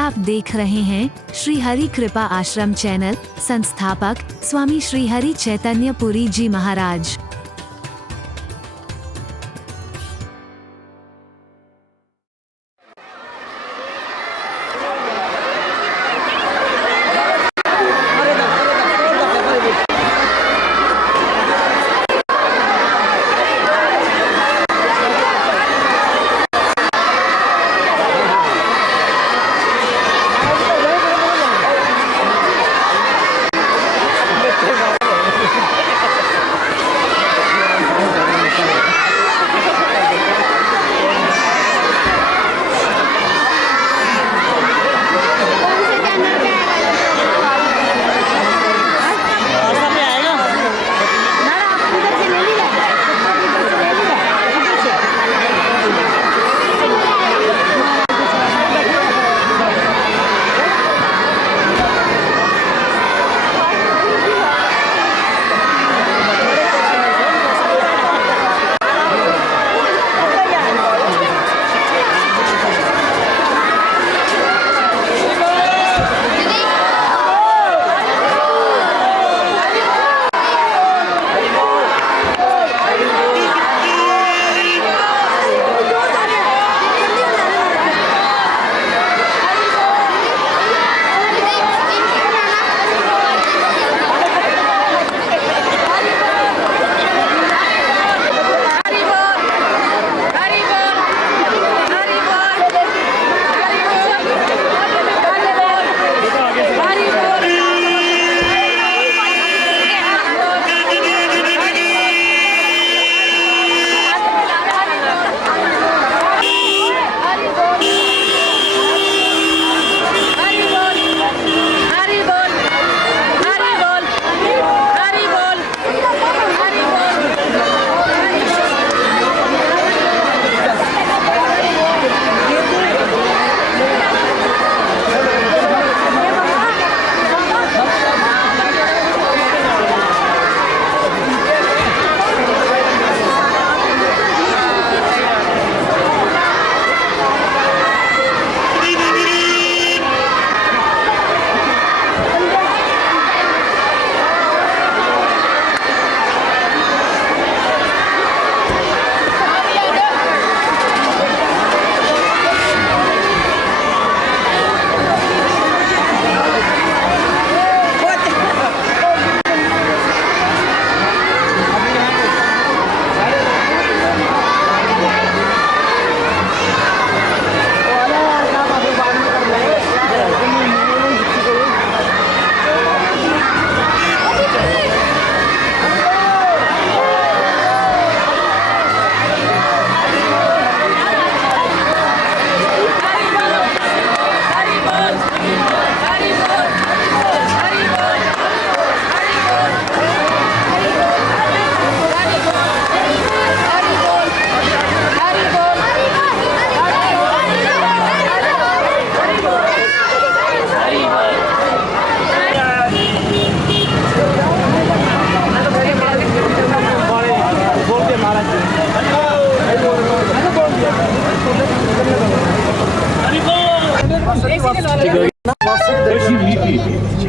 आप देख रहे हैं श्री हरि कृपा आश्रम चैनल। संस्थापक स्वामी श्री हरि चैतन्य पुरी जी महाराज।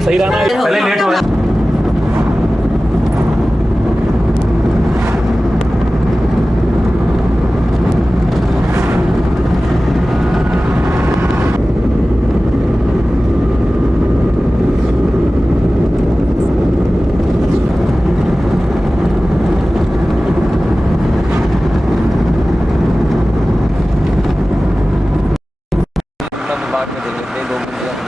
सही रहना है, पहले लेट हो रहा है। बाद में देंगे, दे 2 मिनट।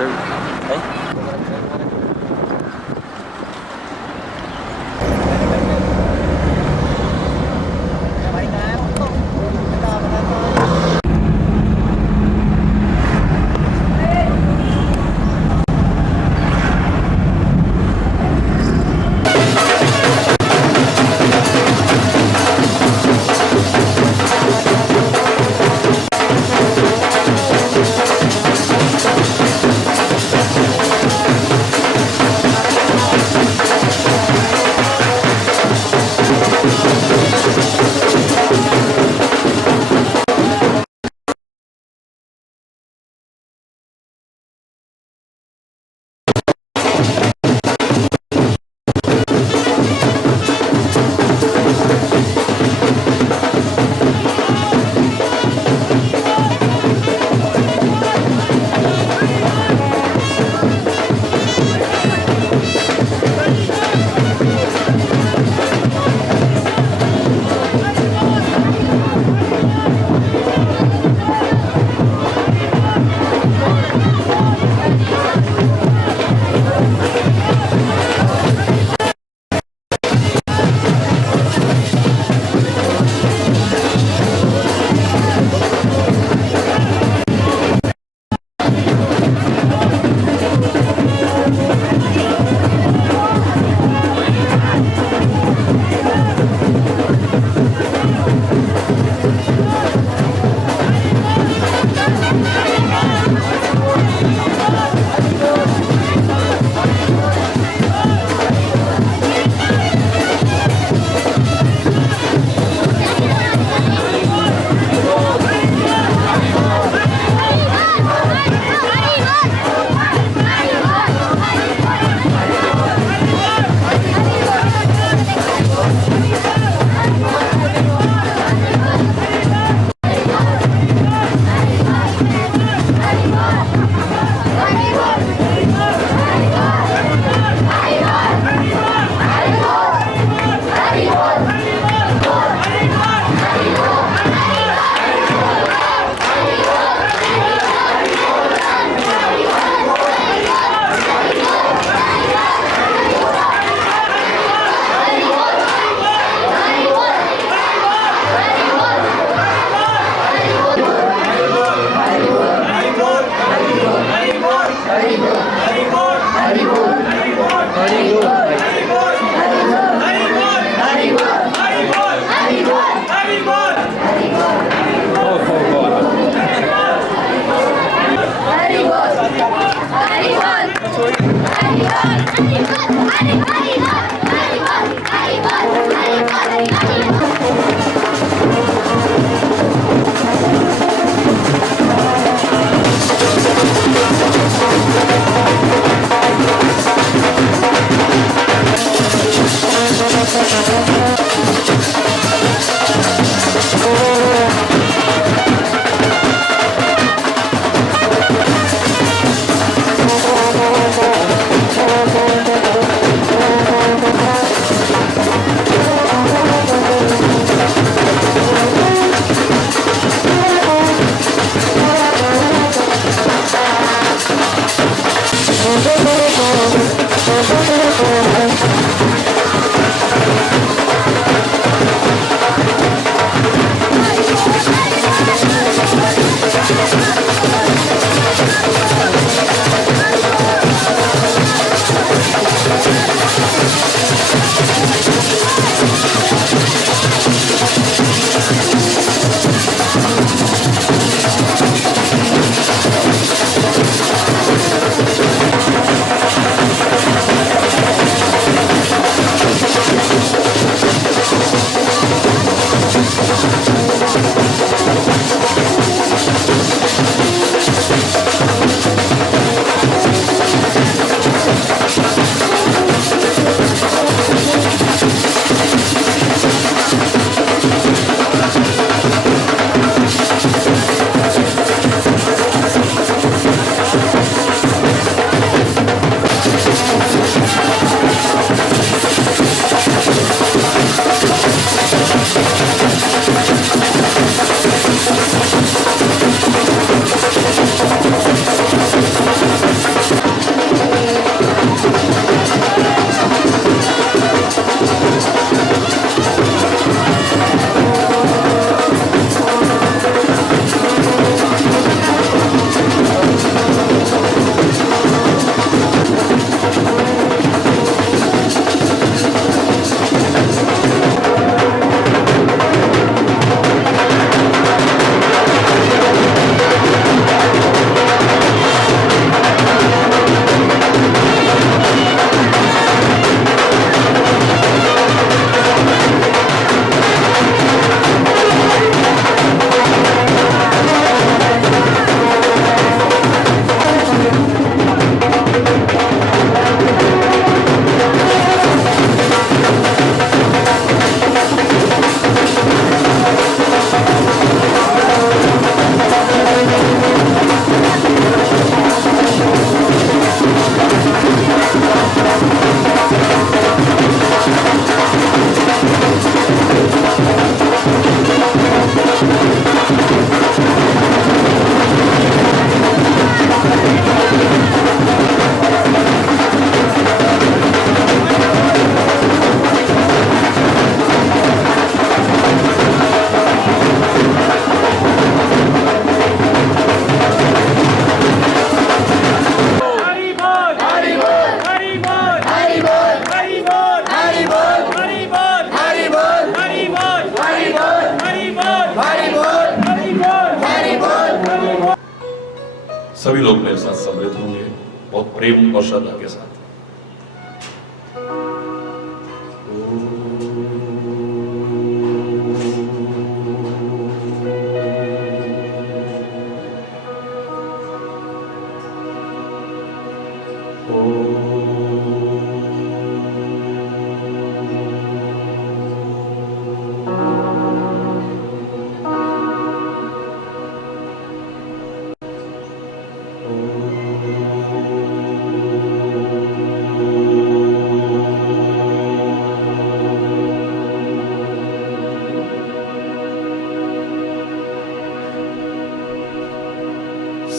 सभी लोग मेरे साथ सम्मिलित होंगे बहुत प्रेम और श्रद्धा के साथ।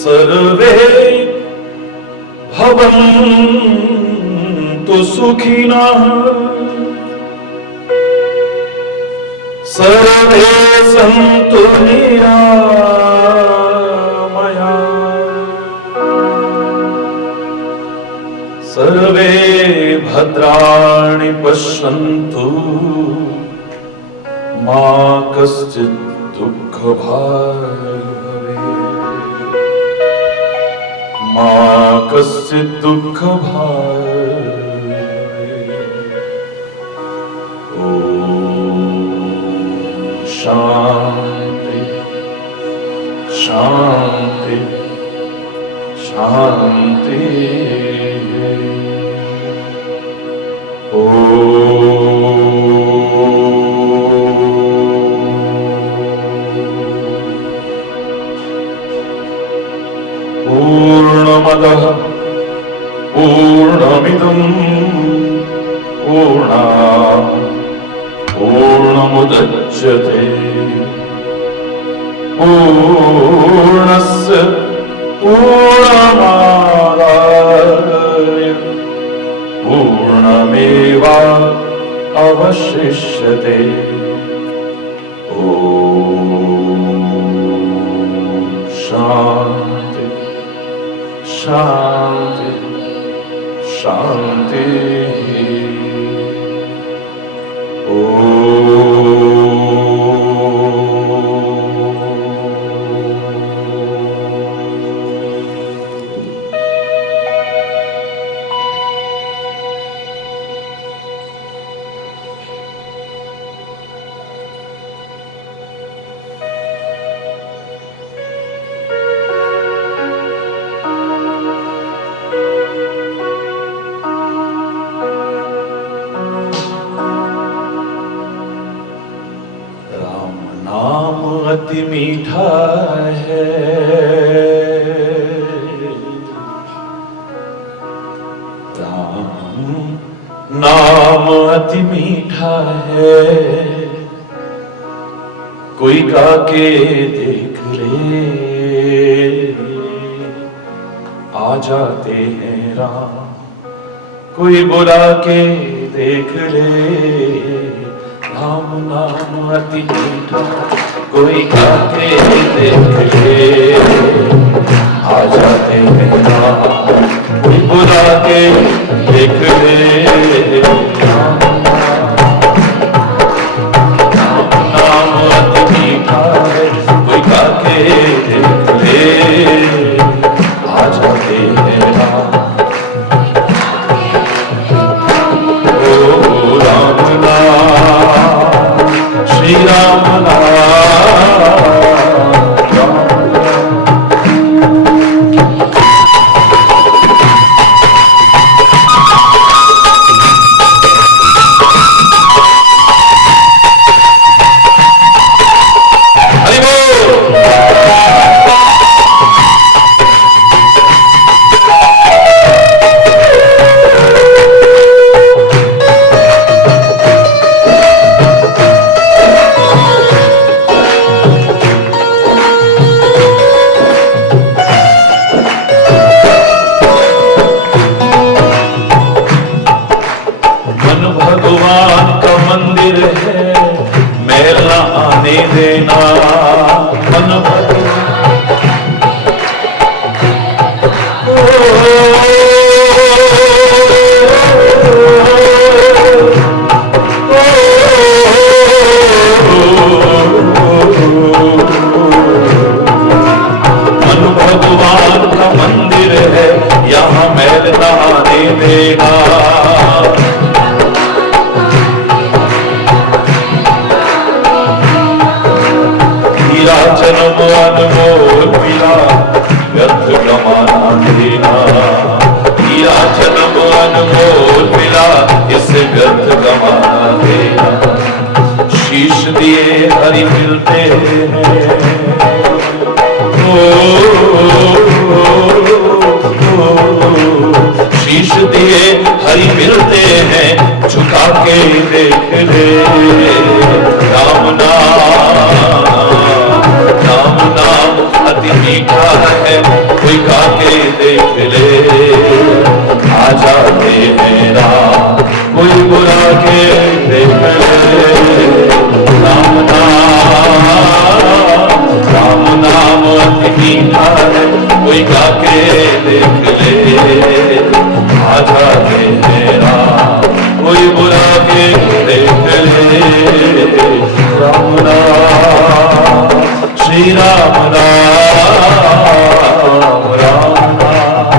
सर्वे भवन्तु सुखिनः सर्वे सन्तु निरामयाः सर्वे भद्राणि पश्यन्तु मा कश्चित् दुःखभाग् मा कश्चित् दुःखभाग्। ॐ शान्ति शान्ति शान्ति। पूर्णमदः पूर्णमिदं पूर्णात् पूर्णमुदच्यते पूर्णस्य पूर्णमादाय सेवा अवशिष्यते। ओम शांति शांति शांति। अति मीठा है, राम नाम अति मीठा है। कोई गा के देख ले, आ जाते हैं राम। कोई बुला के देख ले, राम नाम अति मीठा। कोई आके देख ले, आ जाते हैं राम। कोई बुला के देख ले, राम नाम अति मीठा है। कोई आके देख ले, आ जाते हैं राम। ओ राम नाम, श्री राम नाम। भगवान का मंदिर है, मैल न आने देना। मन भगवान का मंदिर है, यहाँ मैल न आने देना। जन्म अनमोल मिला, व्यर्थ गंवाना देना। हीरा जन्म अनमोल मिला, इसे व्यर्थ गंवाना देना। शीश दिए हरि मिलते हैं, शीश दिए हरि मिलते हैं। झुका के देख ले, राम नाम अति मीठा है। कोई गा के देख ले, आ जाते हैं राम। कोई बुला के देख ले, राम नाम अति मीठा है। कोई गा के देख ले, आ जाते हैं राम। कोई बुला के देख ले, राम नाम, श्री राम नाम, राम नाम।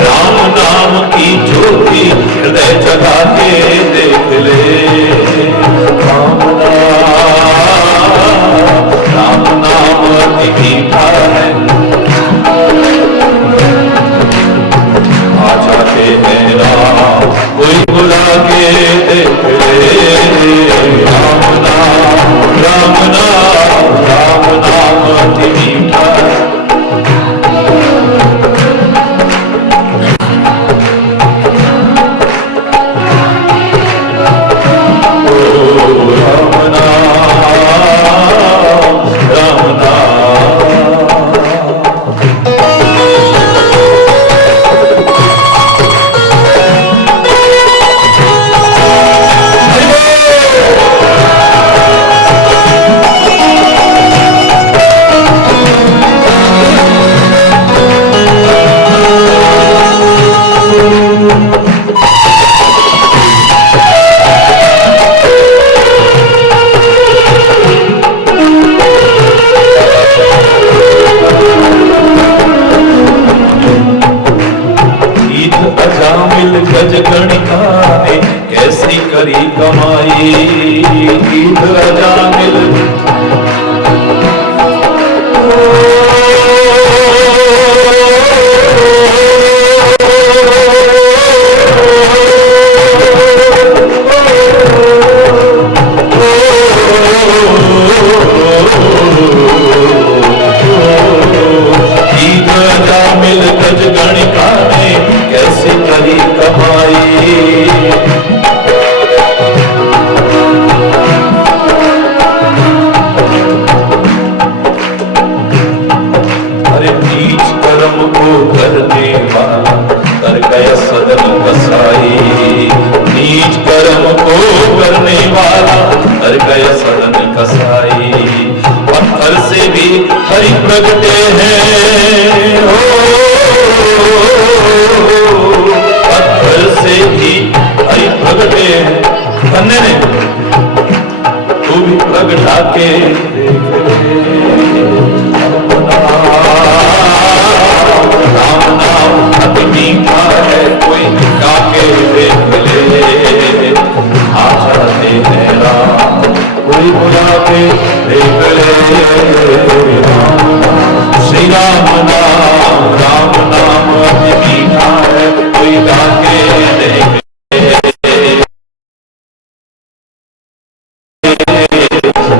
राम नाम की ज्योति हृदय जगा के देख ले। राम नाम अति मीठा है, आ जाते हैं राम कोई बुला के देख ले। राम नाम राम नाम राम नाम अति मीठा है। गज गणिका ने कैसी करी कमाई। ईद अजामिल ईद अजामिल गज गणिका ने कैसी करी कमाई। अरे नीच कर्म को करने वाला कर गया सदन कसाई। नीच कर्म को करने वाला कर गया सदन कसाई। पत्थर से भी हरि प्रगटे हैं, पत्थर से भी हरि प्रगटे हैं। धन्य ने तू भी प्रगटा के देख ले। राम नाम अति मीठा है, कोई गा के देख ले। आ जाते हैं राम कोई बुला के देख ले। श्री राम नाम अति मीठा है, कोई गा के देख ले।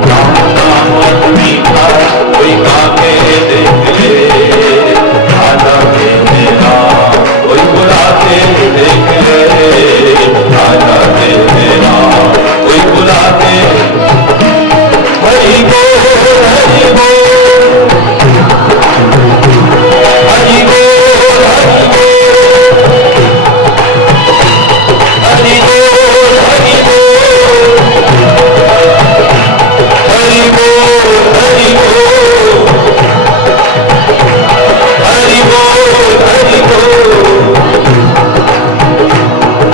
राम नाम अति मीठा है, कोई गा के देख ले। आ जाते हैं राम कोई बुला के देख ले। आ जाते हैं राम कोई बुला के। हरि बोल हरि बोल हरि बोल हरि बोल हरि बोल हरि बोल हरि बोल हरि बोल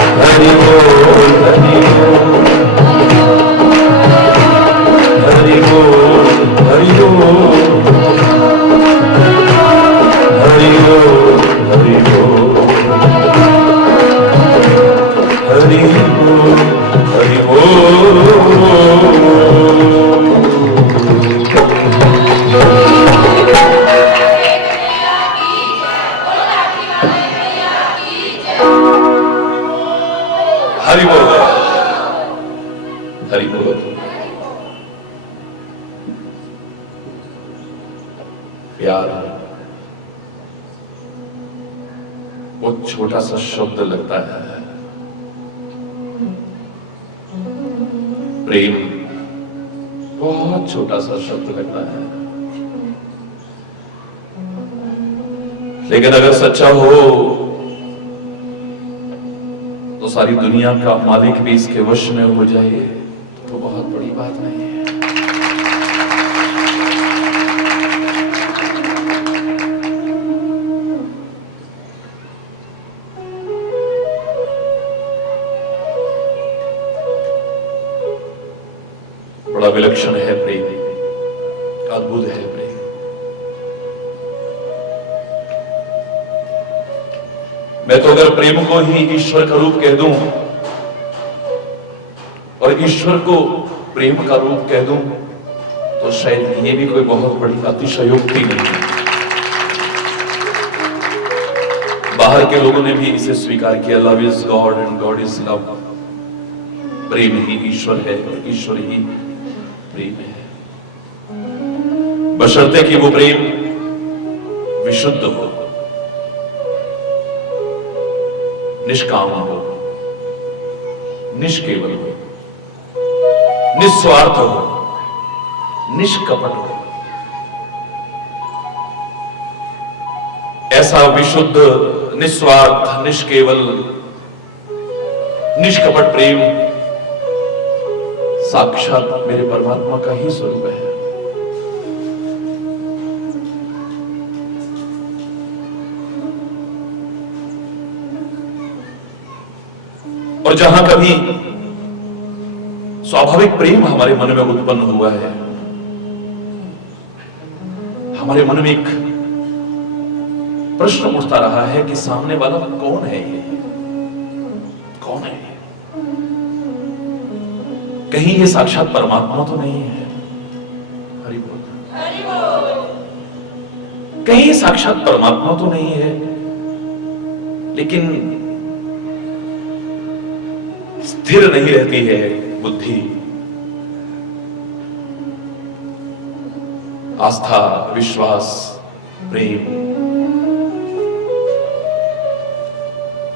हरि बोल हरि बोल हरि बोल हरि बोल हरि बोल हरि बोल। प्यार वो छोटा सा शब्द लगता है, प्रेम बहुत छोटा सा शब्द लगता है, लेकिन अगर सच्चा हो तो सारी दुनिया का मालिक भी इसके वश में हो जाए तो बहुत बड़ी बात नहीं है। बड़ा विलक्षण है प्रेम, अद्भुत है प्रेम। मैं तो अगर प्रेम को ही ईश्वर का रूप कह दूं और ईश्वर को प्रेम का रूप कह दूं तो शायद ये भी कोई बहुत बड़ी अतिशयोक्ति नहीं है। बाहर के लोगों ने भी इसे स्वीकार किया, love is God and God is love. प्रेम ही ईश्वर है और ईश्वर ही प्रेम है, बशर्ते कि वो प्रेम विशुद्ध हो, निष्काम हो, निष्केवल हो, निस्वार्थ हो, निष्कपट हो। ऐसा विशुद्ध, निस्वार्थ, निष्केवल, निष्कपट प्रेम साक्षात मेरे परमात्मा का ही स्वरूप है। और जहां कभी स्वाभाविक प्रेम हमारे मन में उत्पन्न हुआ है, हमारे मन में एक प्रश्न उठता रहा है कि सामने वाला कौन है, ये कौन है? कहीं ये साक्षात परमात्मा तो नहीं है? हरि बोल। कहीं ये साक्षात परमात्मा तो नहीं है, लेकिन स्थिर नहीं रहती है बुद्धि, आस्था, विश्वास, प्रेम।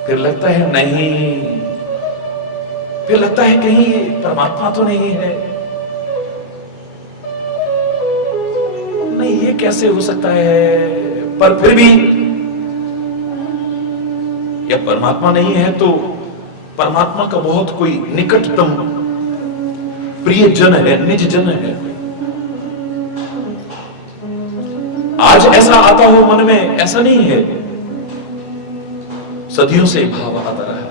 फिर लगता है नहीं, फिर लगता है कहीं ये परमात्मा तो नहीं है, नहीं ये कैसे हो सकता है। पर फिर भी या परमात्मा नहीं है तो परमात्मा का बहुत कोई निकटतम प्रिय जन है, निज जन है। आज ऐसा आता हो मन में, ऐसा नहीं है, सदियों से भाव आता रहा है।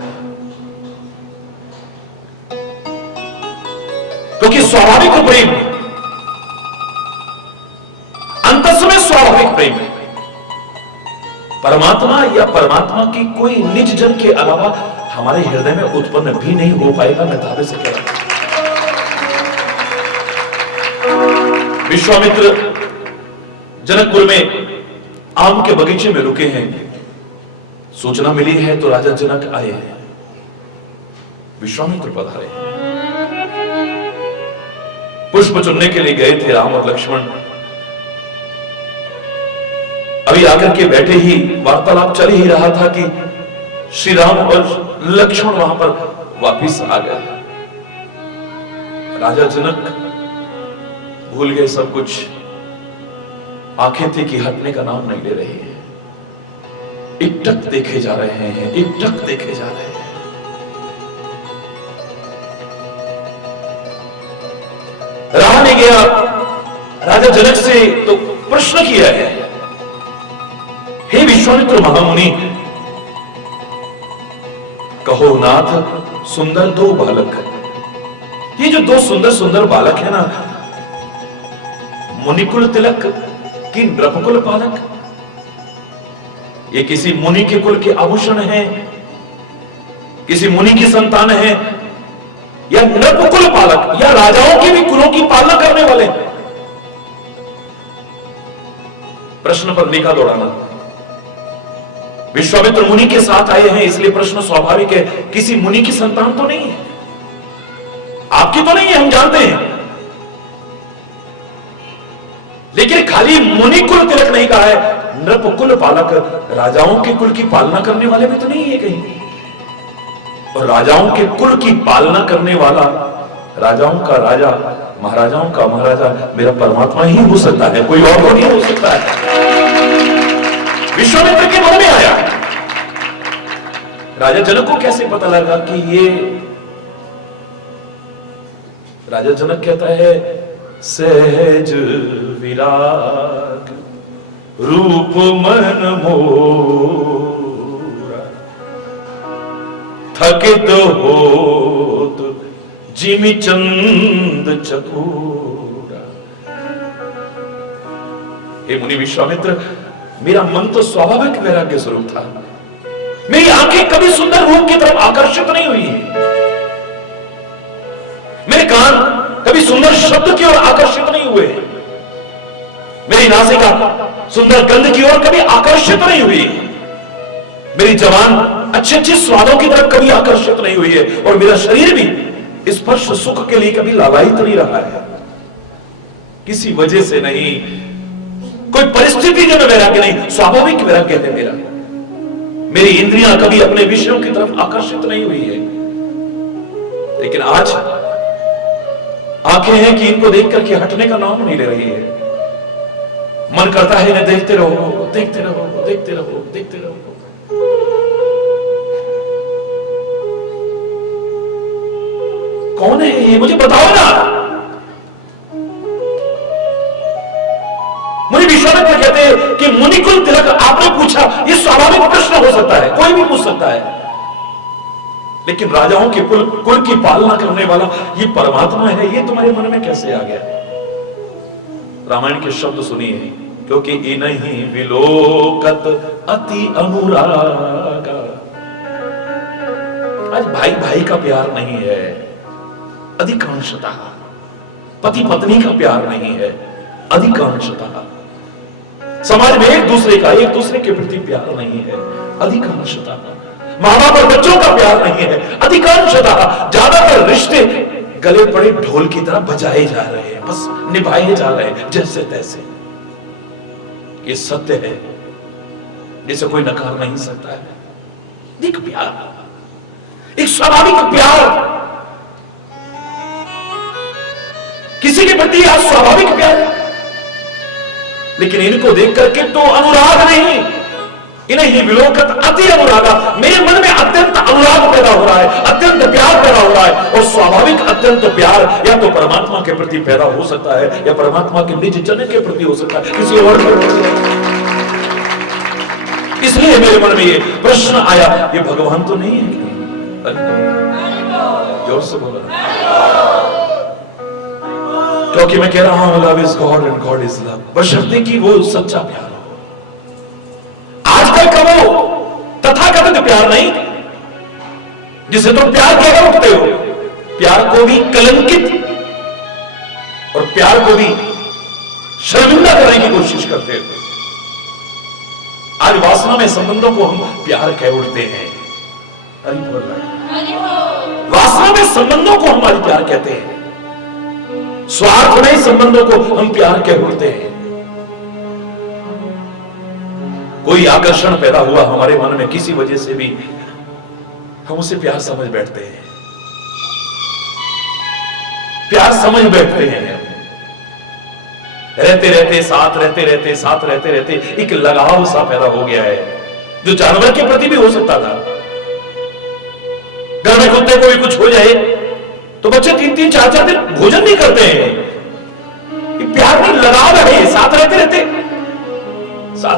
क्योंकि स्वाभाविक प्रेम, अंतस में स्वाभाविक प्रेम है। परमात्मा या परमात्मा की कोई निज जन के अलावा हमारे हृदय में उत्पन्न भी नहीं हो पाएगा। मैं दावे से कह रहा हूं। विश्वामित्र जनकपुर में आम के बगीचे में रुके हैं, सूचना मिली है तो राजा जनक आए हैं। विश्वामित्र पधारे, पुष्प चुनने के लिए गए थे राम और लक्ष्मण। अभी आकर के बैठे ही वार्तालाप चल ही रहा था कि श्री राम और लक्ष्मण वहां पर वापिस आ गए। राजा जनक भूल गए सब कुछ, आंखें थी कि हटने का नाम नहीं ले रही है। एकटक देखे जा रहे हैं, एकटक देखे जा रहे हैं। रहा नहीं गया, राजा जनक से तो प्रश्न किया है, हे विश्वामित्र महामुनि, कहो नाथ सुंदर दो बालक, ये जो दो सुंदर सुंदर बालक है ना, मुनिकुल तिलक कि नृपकुल पालक? ये किसी मुनि के कुल के आभूषण हैं, किसी मुनि की संतान है, या नृपकुल पालक, या राजाओं के भी कुलों की पालना करने वाले? प्रश्न पर निगाह दौड़ाना। विश्वामित्र मुनि के साथ आए हैं इसलिए प्रश्न स्वाभाविक है, किसी मुनि की संतान तो नहीं है, आपकी तो नहीं है, हम जानते हैं। लेकिन खाली मुनि कुल तिलक नहीं कहा है, नृपकुल पालक, राजाओं के कुल की पालना करने वाले भी तो नहीं है कहीं। और राजाओं के कुल की पालना करने वाला, राजाओं का राजा, महाराजाओं का महाराजा मेरा परमात्मा ही हो सकता है, कोई और तो नहीं हो सकता है। विश्वामित्र के मन में आया। राजा जनक को कैसे पता लगा कि ये? राजा जनक कहता है, सहज विराग रूप मन मोरा, थकित होत जिमि चंद चकोरा। हे मुनि विश्वामित्र, मेरा मन तो स्वाभाविक वैराग्य स्वरूप था, मेरी आंखें कभी सुंदर रूप की तरफ आकर्षित नहीं हुई है। मेरे कान कभी सुंदर शब्द की ओर आकर्षित नहीं हुए। मेरी नासिका सुंदर गंध की ओर कभी आकर्षित नहीं हुई। मेरी जबान अच्छे अच्छे स्वादों की तरफ कभी आकर्षित नहीं हुई है। और मेरा शरीर भी स्पर्श सुख के लिए कभी लालायित नहीं रहा है। किसी वजह से नहीं, कोई परिस्थिति जब वैराग्य नहीं, स्वाभाविक वैराग्य है मेरा। मेरी इंद्रियां कभी अपने विषयों की तरफ आकर्षित नहीं हुई है। लेकिन आज आंखें हैं कि इनको देख करके हटने का नाम नहीं ले रही है। मन करता है इन्हें देखते रहो, देखते रहो, देखते रहो, देखते रहो। कौन है ये, मुझे बताओ ना। मुनि विश्वामित्र कहते हैं कि मुनिकुल तिलक, आपने पूछा, ये स्वाभाविक प्रश्न हो सकता है, कोई भी पूछ सकता है। लेकिन राजाओं के कुल की पालना करने वाला ये परमात्मा है, ये तुम्हारे मन में कैसे आ गया? रामायण के शब्द सुनिए, क्योंकि इन्हीं विलोकत अति अनुरागा। आज भाई भाई का प्यार नहीं है, अधिकांशतः पति पत्नी का प्यार नहीं है, अधिकांशतः समाज में एक दूसरे के प्रति प्यार नहीं है, अधिकांशतः मां बाप और बच्चों का प्यार नहीं है, अधिकांशतः ज्यादातर रिश्ते गले पड़े ढोल की तरह बजाए जा रहे हैं, बस निभाए जा रहे हैं जैसे तैसे। ये सत्य है जिसे कोई नकार नहीं सकता है। एक प्यार, एक स्वाभाविक प्यार, किसी के प्रति आज स्वाभाविक प्यार। लेकिन इनको देख करके तो अनुराग नहीं, इन्हें ही विलोकत अति अनुरागा। मेरे मन में अत्यंत अनुराग पैदा हो रहा है, अत्यंत प्यार पैदा हो रहा है। और स्वाभाविक अत्यंत प्यार या तो परमात्मा के प्रति पैदा हो सकता है, या परमात्मा के निज जन के प्रति हो सकता है, किसी और के प्रति। इसलिए मेरे मन में ये प्रश्न आया, ये भगवान तो नहीं है क्या? जोर से बोलो। क्योंकि मैं कह रहा हूं love is God and God is love, बशर्ते कि वो सच्चा प्यार हो। आजकल का वो तथाकथित प्यार नहीं, जिसे तुम प्यार कहकर उठते हो, प्यार को भी कलंकित और प्यार को भी शर्मिंदा करने की कोशिश करते हो। आज वासना में संबंधों को हम प्यार कह उठते हैं। वासना में संबंधों को हम आज प्यार कहते हैं, स्वार्थ में संबंधों को हम प्यार कह उठते हैं। कोई आकर्षण पैदा हुआ हमारे मन में किसी वजह से भी, हम उसे प्यार समझ बैठते हैं, प्यार समझ बैठते हैं। रहते रहते साथ रहते रहते एक लगाव सा पैदा हो गया है, जो जानवर के प्रति भी हो सकता था। घर में कुत्ते को भी कुछ हो जाए तो बच्चे 3-3, 4-4 दिन भोजन नहीं करते हैं। ये प्यार नहीं, लगाव है। साथ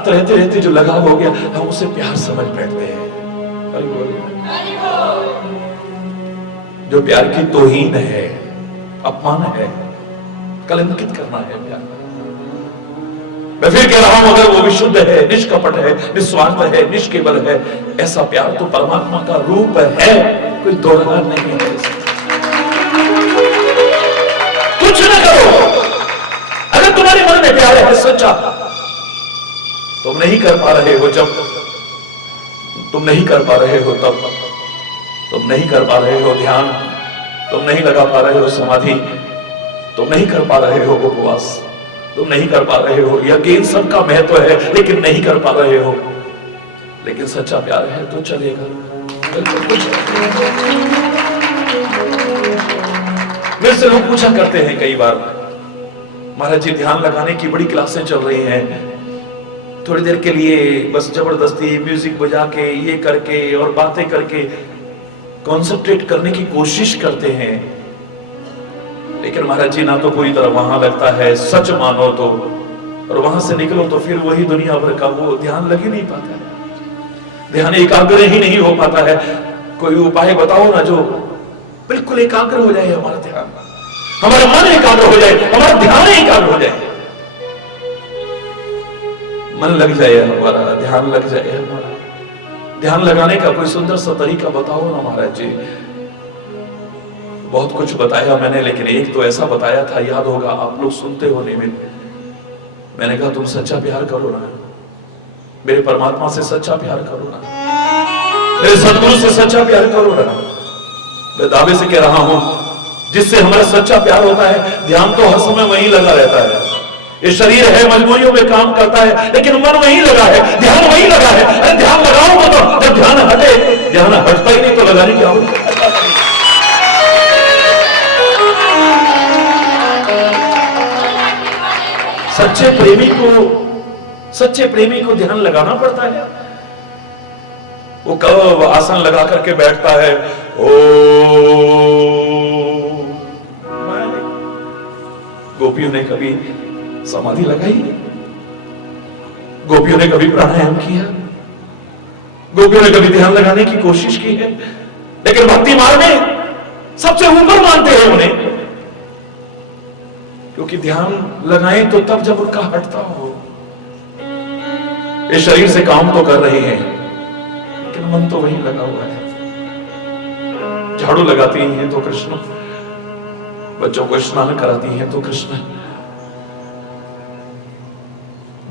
रहते रहते जो लगाव हो गया, हम उसे प्यार समझ बैठते हैं। जो प्यार की तौहीन है, अपमान है, कलंकित करना है प्यार। मैं फिर कह रहा हूं, अगर वो विशुद्ध है, निष्कपट है, निस्वार्थ है, निष्केवल है, ऐसा प्यार तो परमात्मा का रूप है, कोई दोहरा नहीं है। कुछ न करो, अगर तुम्हारे मन में प्यार है सच्चा, तुम नहीं कर पा रहे हो जब, तुम नहीं कर पा रहे हो तब, तुम नहीं कर पा रहे हो ध्यान, तुम नहीं लगा पा रहे हो समाधि, तुम नहीं कर पा रहे हो उपवास, तुम नहीं कर पा रहे हो यज्ञ, इन सब का महत्व है, लेकिन नहीं कर पा रहे हो। लेकिन सच्चा प्यार है तो चलेगा। मेरे से लोग पूछा करते हैं कई बार, महाराज जी ध्यान लगाने की बड़ी क्लासें चल रही हैं, थोड़ी देर के लिए बस जबरदस्ती म्यूजिक बजा के, ये करके और बातें करके कंसंट्रेट करने की कोशिश करते हैं। लेकिन महाराज जी ना तो पूरी तरह वहां लगता है, सच मानो तो, और वहां से निकलो तो फिर वही दुनिया भर का वो ध्यान लग ही नहीं पाता है, ध्यान एकाग्र ही नहीं हो पाता है। कोई उपाय बताओ ना जो बिल्कुल एकाग्र हो जाए हमारा ध्यान, हमारा मन एकाग्र हो जाए, हमारा ध्यान एकाग्र हो जाए, मन लग जाए हमारा, ध्यान लग जाए हमारा। ध्यान लगाने का कोई सुंदर सा तरीका बताओ ना महाराज जी। बहुत कुछ बताया मैंने, लेकिन एक तो ऐसा बताया था, याद होगा, आप लोग सुनते हो नियमित। मैंने कहा तुम सच्चा प्यार करो ना, मेरे परमात्मा से सच्चा प्यार करो ना, मेरे सदगुरु से सच्चा प्यार करो ना। मैं दावे से कह रहा हूं, जिससे हमारा सच्चा प्यार होता है, ध्यान तो हर समय वहीं लगा रहता है। ये शरीर है, मजबूरियों में काम करता है, लेकिन मन वहीं लगा है, ध्यान वहीं लगा है। अरे ध्यान लगाओ तो जब ध्यान हटे, ध्यान हटता ही नहीं तो लगाने की आवश्यकता नहीं। सच्चे प्रेमी को ध्यान लगाना पड़ता है। वो कब आसन लगा करके बैठता है, ओ गोपियों ने कभी समाधि लगाई, गोपियों ने कभी प्राणायाम किया, गोपियों ने कभी ध्यान लगाने की कोशिश की है, लेकिन भक्ति मार्ग में सबसे ऊपर मानते हैं उन्हें, क्योंकि ध्यान लगाएं तो तब जब उनका हटता हो। इस शरीर से काम तो कर रहे हैं, लेकिन मन तो वहीं लगा हुआ है। झाड़ू लगाती हैं तो कृष्ण, बच्चों को स्नान कराती हैं तो कृष्ण,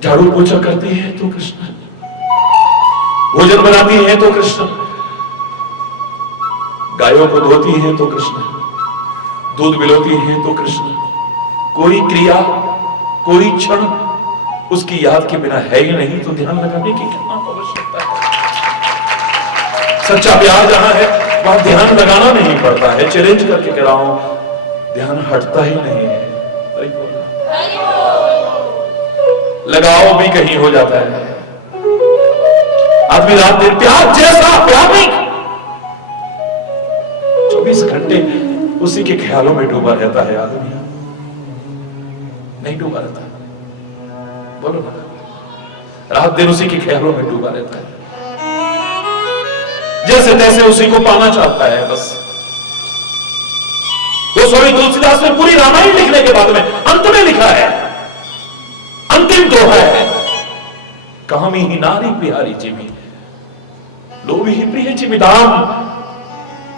झाड़ू पोछा करती हैं तो कृष्ण, भोजन बनाती हैं तो कृष्ण, गायों को धोती हैं तो कृष्ण, दूध पिलाती हैं तो कृष्ण। कोई क्रिया, कोई क्षण उसकी याद के बिना है ही नहीं, तो ध्यान लगाने की कितना आवश्यकता है। सच्चा प्यार जहां है वहां ध्यान लगाना नहीं पड़ता है। चैलेंज करके कह रहा हूं, ध्यान हटता ही नहीं है। लगाओ भी कहीं हो जाता है। आदमी रात दिन प्यार जैसा प्यार नहीं, 24 घंटे उसी के ख्यालों में डूबा रहता है। आदमी नहीं डूबा रहता, बोलो ना, रात दिन उसी के ख्यालों में डूबा रहता है, जैसे तैसे उसी को पाना चाहता है। बस वो स्वामी तुलसीदास ने पूरी रामायण लिखने के बाद में अंत में लिखा है, अंतिम दोहा है, कामी ही नारी प्यारी जिमी, लोभी ही प्रिय जिमी दाम,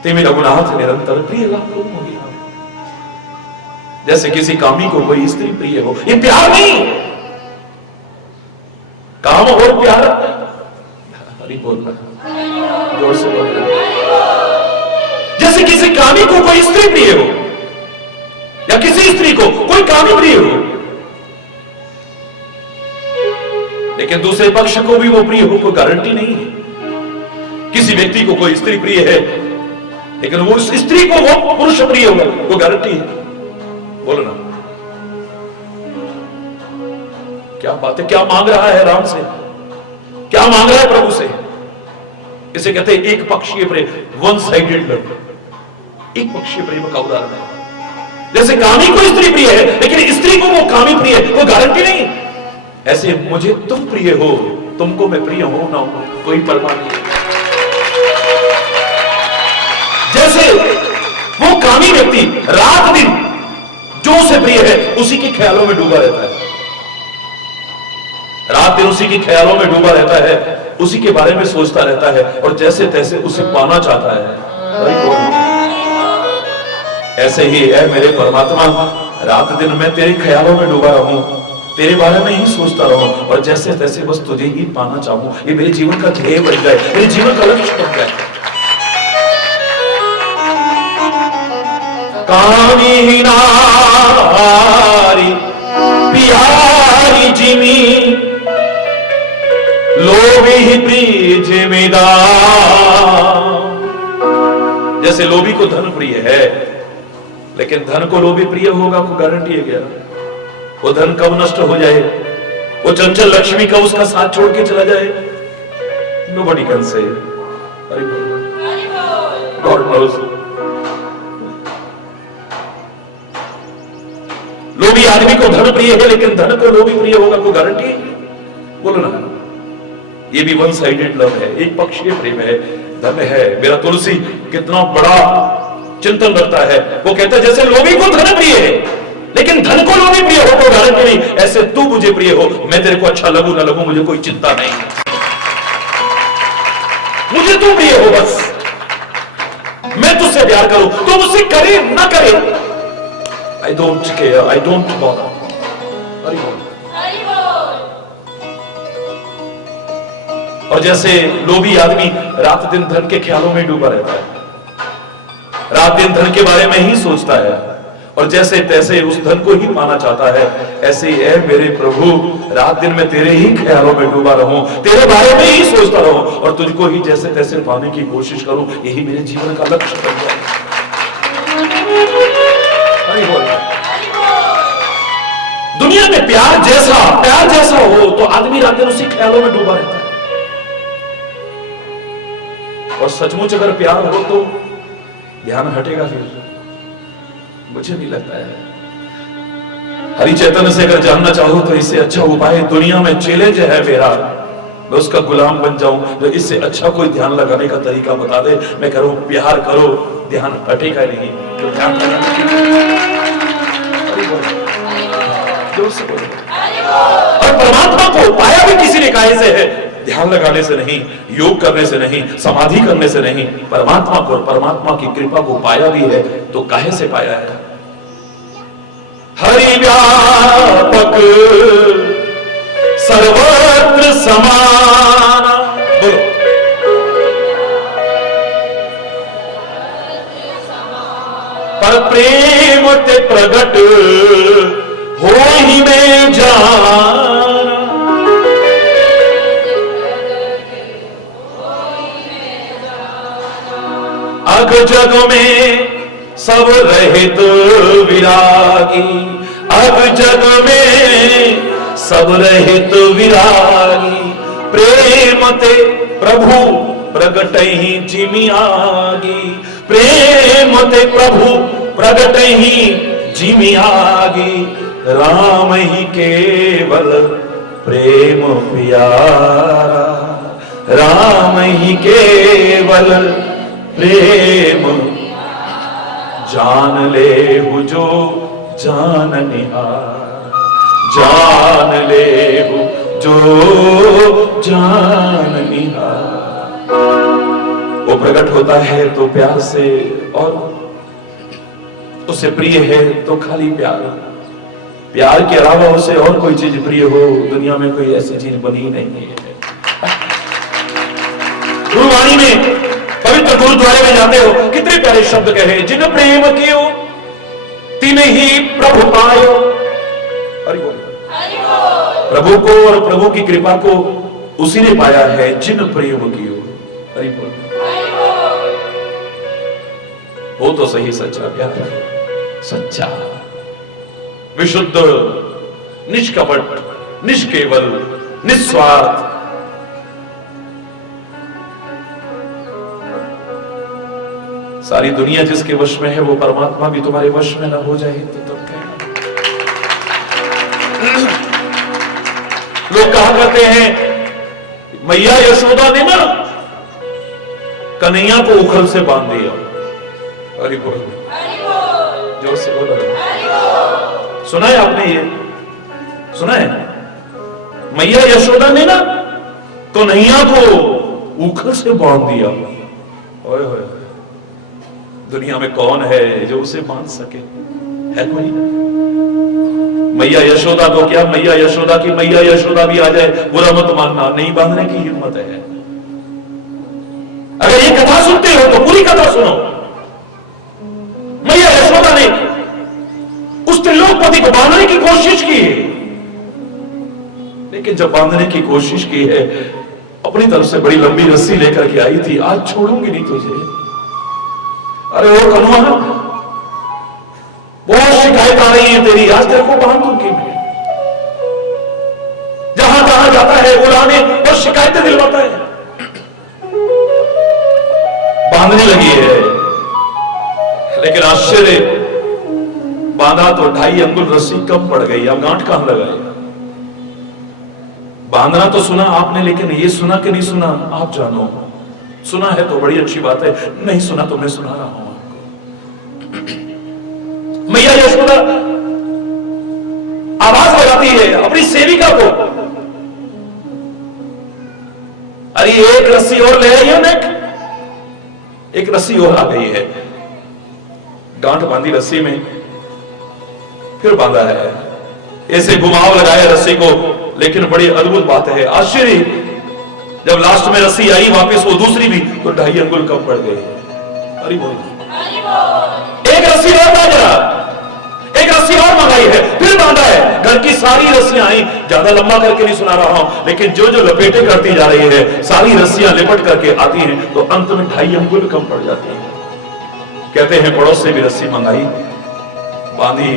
तेमी रघुनाथ निरंतर प्रिय लाभ लोग होगी। जैसे किसी कामी को कोई स्त्री प्रिय हो, ये प्यार नहीं, काम और प्यार। हरि बोलना, जोर से बोलना। जैसे किसी कामी को कोई स्त्री प्रिय हो, या किसी स्त्री को कोई कामी प्रिय हो, लेकिन दूसरे पक्ष को भी वो प्रिय हो, कोई गारंटी नहीं है। किसी व्यक्ति को कोई स्त्री प्रिय है, लेकिन वो उस स्त्री को वो पुरुष प्रिय होगा, वो गारंटी है। बोलो ना, क्या बात है, क्या मांग रहा है राम से, क्या मांग रहा है प्रभु से। इसे कहते हैं एक पक्षीय प्रेम, वन साइडेड लव, एक पक्षीय प्रेम का उदाहरण है। जैसे कामी को स्त्री प्रिय है, लेकिन स्त्री को वो कामी प्रिय है, वो गारंटी नहीं। ऐसे मुझे तुम प्रिय हो, तुमको मैं प्रिय हो ना हो, कोई परवाह नहीं। जैसे वो कामी व्यक्ति रात दिन जो उसे प्रिय है उसी के ख्यालों में डूबा रहता है, रात दिन उसी के ख्यालों में डूबा रहता है, उसी के बारे में सोचता रहता है, और जैसे तैसे उसे पाना चाहता है। ऐसे ही है मेरे परमात्मा, रात दिन मैं तेरे ख्यालों में डूबा रहूं, तेरे बारे में ही सोचता रहूं, और जैसे तैसे बस तुझे ही पाना चाहूं। ये मेरे जीवन का ध्येय बन जाए, मेरे जीवन का लक्ष्य बन जाए। कामी ही नारी प्यारी जिमी, लोभी ही प्रिय जिमीदार। जैसे लोभी को धन प्रिय है, लेकिन धन को लोभी प्रिय होगा, को गारंटी है क्या? वो धन कब नष्ट हो जाए, वो चंचल लक्ष्मी कब उसका साथ छोड़ के चला जाए, nobody can say. God knows. लोभी आदमी को धन प्रिय है, लेकिन धन को लोभी प्रिय होगा, को गारंटी है? बोलो ना, ये भी वन साइडेड लव है, एक पक्षीय प्रेम है। धन है, मेरा तुलसी कितना बड़ा चिंतन रखता है। वो कहता है जैसे लोभी को धन प्रिय है, लेकिन धन को लोभी प्रिय हो तो गारंटी नहीं। ऐसे तू मुझे प्रिय हो, मैं तेरे को अच्छा लगू ना लगू मुझे कोई चिंता नहीं। मुझे तू प्रिय हो, बस मैं तुझसे प्यार करूं, तो मुझसे करे ना करे, I don't care, I don't bother. और जैसे लोभी आदमी रात दिन धन के ख्यालों में डूबा रहता है, रात दिन धन के बारे में ही सोचता है, और जैसे तैसे उस धन को ही पाना चाहता है, ऐसे ही है मेरे प्रभु, रात दिन मैं तेरे ही ख्यालों में डूबा रहूं, तेरे बारे में ही सोचता रहूं, और तुझको ही जैसे तैसे पाने की कोशिश करूं, यही मेरे जीवन का लक्ष्य बन जाए। दुनिया में प्यार जैसा हो तो आदमी रात दिन उसी ख्यालों में डूबा रहता है, और सचमुच अगर प्यार हो तो ध्यान हटेगा फिर, मुझे नहीं लगता है। हरि चैतन्य से अगर जानना चाहो तो इससे अच्छा उपाय दुनिया में चैलेंज है मेरा, मैं उसका गुलाम बन जाऊं, जो इससे अच्छा कोई ध्यान लगाने का तरीका बता दे, मैं करूं प्यार करो, ध्यान हटेगा नहीं, तो ध्यान और परमात्मा को पाया भी किसी ने काहे से है, ध्यान लगाने से नहीं, योग करने से नहीं, समाधि करने से नहीं, परमात्मा को, परमात्मा की कृपा को पाया भी है तो काहे से पाया है। हरि व्यापक सर्वत्र समान, बोलो पर प्रेम ते प्रगट हो ही में जाना, अग जग में सब रहित विरागी, अग जग में सब रहित विरागी, प्रेम ते प्रभु प्रगट ही जिमि आगी, प्रेम ते प्रभु प्रगट ही जिमि आगी, राम ही केवल प्रेम प्यारा, राम ही केवल प्रेम जान ले हु जो जान निहार, जान ले हु जो जान निहार। वो प्रकट होता है तो प्यार से, और उसे प्रिय है तो खाली प्यार, प्यार के अलावा उसे और कोई चीज प्रिय हो दुनिया में कोई ऐसी चीज बनी नहीं है। गुरुवाणी में, पवित्र गुरुद्वारे में जाते हो, कितने प्यारे शब्द कहे, जिन प्रेम कियो तिन ही प्रभु पायो। हरि बोल। प्रभु को और प्रभु की कृपा को उसी ने पाया है जिन प्रेम कियो। हरि बोल। वो तो सही सच्चा प्यार, सच्चा विशुद्ध निष्कपट निष्केवल निस्वार्थ। सारी दुनिया जिसके वश में है वो परमात्मा भी तुम्हारे वश में ना हो जाए तो तुम क्या। लोग कहा करते हैं मैया यशोदा ने ना कन्हैया को उखल से बांध दिया। हरि बोल, जोर से बोलो। सुना है आपने, ये सुना है? मैया यशोदा ने ना कन्हैया को उखल से बांध दिया। ओए होए, दुनिया में कौन है जो उसे बांध सके? है कोई? मैया यशोदा तो क्या, मैया यशोदा की मैया यशोदा भी आ जाए, बुरा मत मानना, नहीं बांधने की हिम्मत है। अगर ये कथा सुनते हो तो पूरी कथा सुनो। मैया यशोदा ने उस त्रिलोकपति को बांधने की कोशिश की, लेकिन जब बांधने की कोशिश की है अपनी तरफ से बड़ी लंबी रस्सी लेकर के आई थी, आज छोड़ूंगी नहीं तुझे। अरे वो कनुआ, बहुत शिकायत आ रही है तेरी, आज तेरे को बांध दूंगी मैं। जहां जहां जाता है बुलाने और शिकायतें दिलवाता है, बांधने लगी है। लेकिन आश्चर्य, बांधा तो 2.5 अंगुल रस्सी कम पड़ गई, अब गांठ कहां लगाए? बांधना तो सुना आपने, लेकिन ये सुना कि नहीं सुना आप जानो। सुना है तो बड़ी अच्छी बात है, नहीं सुना तो मैं सुना रहा हूं आपको। मैया यशोदा आवाज लगाती है अपनी सेविका को, अरे भाई एक रस्सी और ले आइए ना, एक रस्सी और आ गई है, गांठ बांधी रस्सी में, फिर बांधा है, ऐसे घुमाव लगाया रस्सी को। लेकिन बड़ी अद्भुत बात है, आश्चर्य, जब लास्ट में रस्सी आई वापस वो दूसरी भी, तो 2.5 अंगुल कम पड़ गई। अरे बोल, एक रस्सी और बांधा, एक रस्सी और मंगाई है, फिर बांधा है। घर की सारी रस्सियां आई, ज्यादा लंबा करके नहीं सुना रहा हूं, लेकिन जो जो लपेटे करती जा रही है, सारी रस्सियां लिपट करके आती हैं, तो अंत में 2.5 अंगुल कम पड़ जाती है। कहते हैं पड़ोस से भी रस्सी मंगाई, बांधी,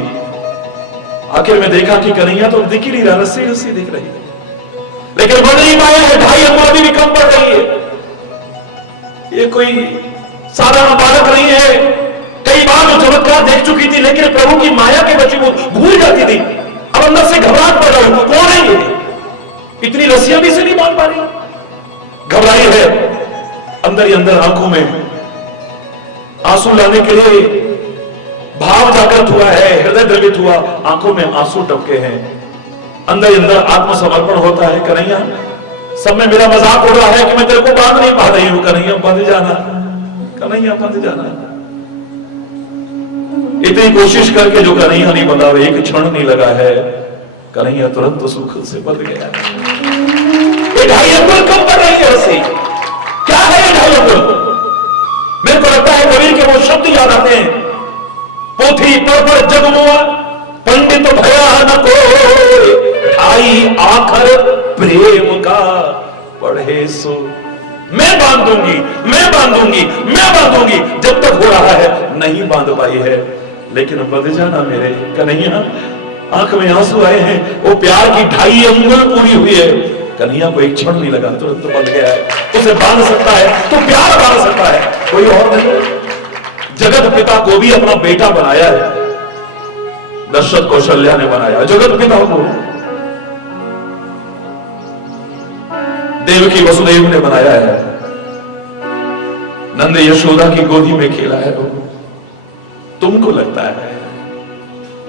आखिर में देखा कि कन्हैया तो दिख ही नहीं रहा, रस्सी रस्सी दिख रही है, लेकिन बढ़ नहीं पाया है, 2.5 अंगुल अभी भी कम पड़ रही है। ये कोई साधारण बालक नहीं है, कई बार जो चमत्कार देख चुकी थी, लेकिन प्रभु की माया के बच्चे वो भूल जाती थी। अब अंदर से घबराहट पड़ रही, कौन है ये, इतनी रस्सियां भी से नहीं बांध पा रही, घबराई है, अंदर ही अंदर आंखों में आंसू लाने के लिए भाव जागृत हुआ है, हृदय द्रवित हुआ, आंखों में आंसू टपके हैं, अंदर ही अंदर आत्मसमर्पण होता है। कन्हैया, सब में मेरा मजाक उड़ रहा है कि मैं तेरे को बांध नहीं पा रही हूं, कन्हैया बंध जाना, कन्हैया बंध जाना। इतनी कोशिश करके जो कन्हैया नहीं बंधा, एक क्षण नहीं लगा है, कन्हैया तुरंत सुख से बंध गया। 2.5 अंगुल कम पड़ रही है रस्सी, क्या है 2.5 अंगुल? मेरे को लगता है कबीर के वो शब्द याद आते हैं, पोथी पर जगमुआ पंडित भया न कोई, 2.5 आखर प्रेम का पढ़े सो। मैं बांधूंगी, मैं बांधूंगी, मैं बांधूंगी, जब तक हो रहा है नहीं बांध पाई है, लेकिन बंध जाना मेरे कन्हैया। आंख में आंसू आए हैं, वो प्यार की 2.5 अंगुल पूरी हुई है, कन्हैया को एक क्षण नहीं लगा, तुरंत बंध गया है। उसे बांध सकता है तो प्यार बांध सकता है, कोई और नहीं। जगत पिता को भी अपना बेटा बनाया है, दशरथ कौशल्या ने बनाया जगत पिता को, देवकी वसुदेव ने बनाया है, नंद यशोदा की गोदी में खेला है वो। तुमको लगता है,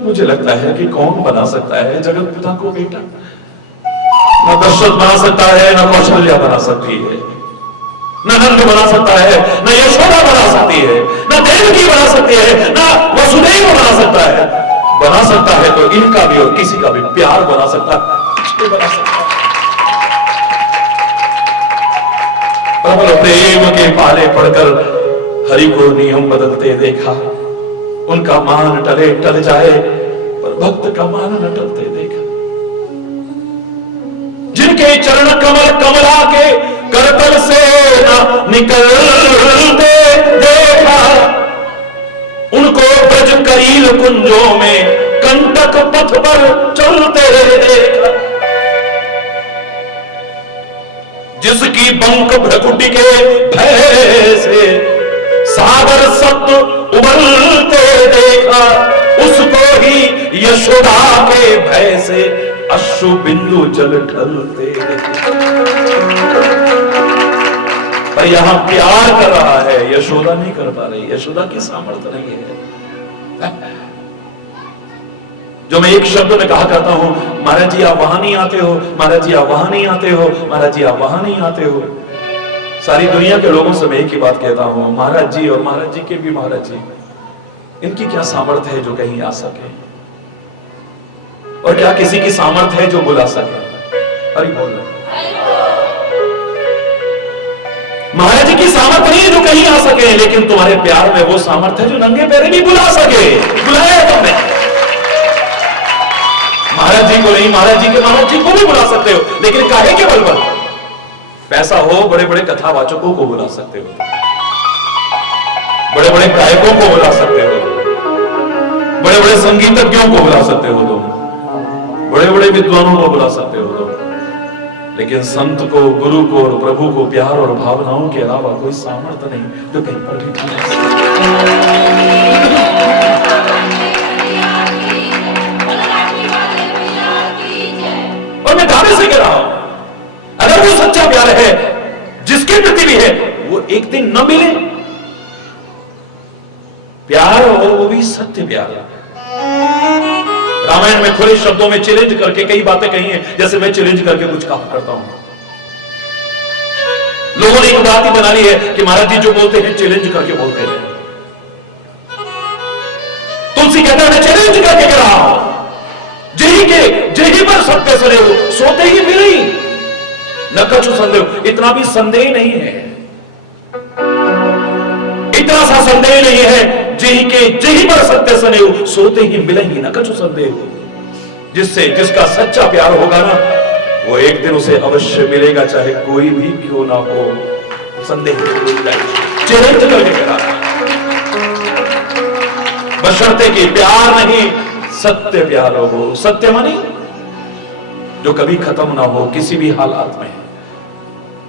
मुझे लगता है कि कौन बना सकता है जगत पिता को बेटा? न दशरथ बना सकता है, न कौशल्या बना सकती है, न नंद बना सकता है, न यशोदा बना सकती है, न देवकी बना सकती है, न वसुदेव बना सकता है। बना सकता है तो इनका भी और किसी का भी प्यार बना सकता है, कुछ नहीं बना सकता। प्रबल प्रेम के पाले पड़कर हरि को नियम बदलते देखा, उनका मान टले टल जाए पर भक्त का मान न टलते देखा। जिनके चरण कमल कमला के करतल से न निकलते देखा, उनको ब्रज करील कुंजों में कंटक पथ पर चलते देखा। जिसकी बंक भ्रकुटी के भय से सागर सप्त उबलते देखा, उसको ही यशोदा के भय से अश्रु बिंदु जल ढलते देखा। पर यहां प्यार कर रहा है, यशोदा नहीं कर पा रही, यशोदा की सामर्थ्य नहीं है। जो मैं एक शब्द में कहा करता हूं, महाराज जी आप वहां नहीं आते हो, महाराज जी आप वहां नहीं आते हो, महाराज जी आप वहां नहीं आते हो। सारी दुनिया के लोगों से मैं एक ही बात कहता हूं, महाराज जी और महाराज जी के भी महाराज जी, इनकी क्या सामर्थ्य है जो कहीं आ सके, और क्या किसी की सामर्थ्य है जो बुला सके? अरे बोल रहे महाराज जी की सामर्थ्य नहीं है जो कहीं आ सके, लेकिन तुम्हारे प्यार में वो सामर्थ्य है जो नंगे पैरे भी बुला सके। बुलाया तुमने महाराज जी को नहीं, महाराज जी के महाराज जी को भी बुला सकते हो, लेकिन काहे के बल पर? पैसा हो, बड़े बड़े कथावाचकों को बुला सकते हो, बड़े बड़े गायकों को बुला सकते हो, बड़े बड़े संगीतज्ञों को बुला सकते हो तुम, बड़े बड़े विद्वानों को बुला सकते हो तुम, लेकिन संत को, गुरु को और प्रभु को प्यार और भावनाओं के अलावा कोई सामर्थ्य नहीं जो कहीं पर भी बुला सकते। और मैं दावे से कह रहा हूं, अगर वो सच्चा प्यार है जिसके प्रति भी है, वो एक दिन न मिले प्यार, और वो भी सत्य प्यार। रामायण में खुले शब्दों में चैलेंज करके कई बातें कही हैं, जैसे मैं चैलेंज करके कुछ काम करता हूं। लोगों ने एक बात ही बना ली है कि महाराज जी जो बोलते हैं चैलेंज करके बोलते हैं। तुलसी कहता है चैलेंज करके कह रहा हूं, जेही पर सत्य सरे हो सोते ही मिले ही न कछु संदेह। इतना भी संदेह नहीं है, इतना सा संदेह नहीं है, जेही पर सत्य सने हो सोते ही मिले ही न कछु संदेह हो। जिसका सच्चा प्यार होगा ना, वो एक दिन उसे अवश्य मिलेगा, चाहे कोई भी क्यों ना हो। संदेह चैलेंज करके करा, बशर्ते कि प्यार नहीं सत्य प्यार हो। सत्य मानी जो कभी खत्म ना हो किसी भी हालात में।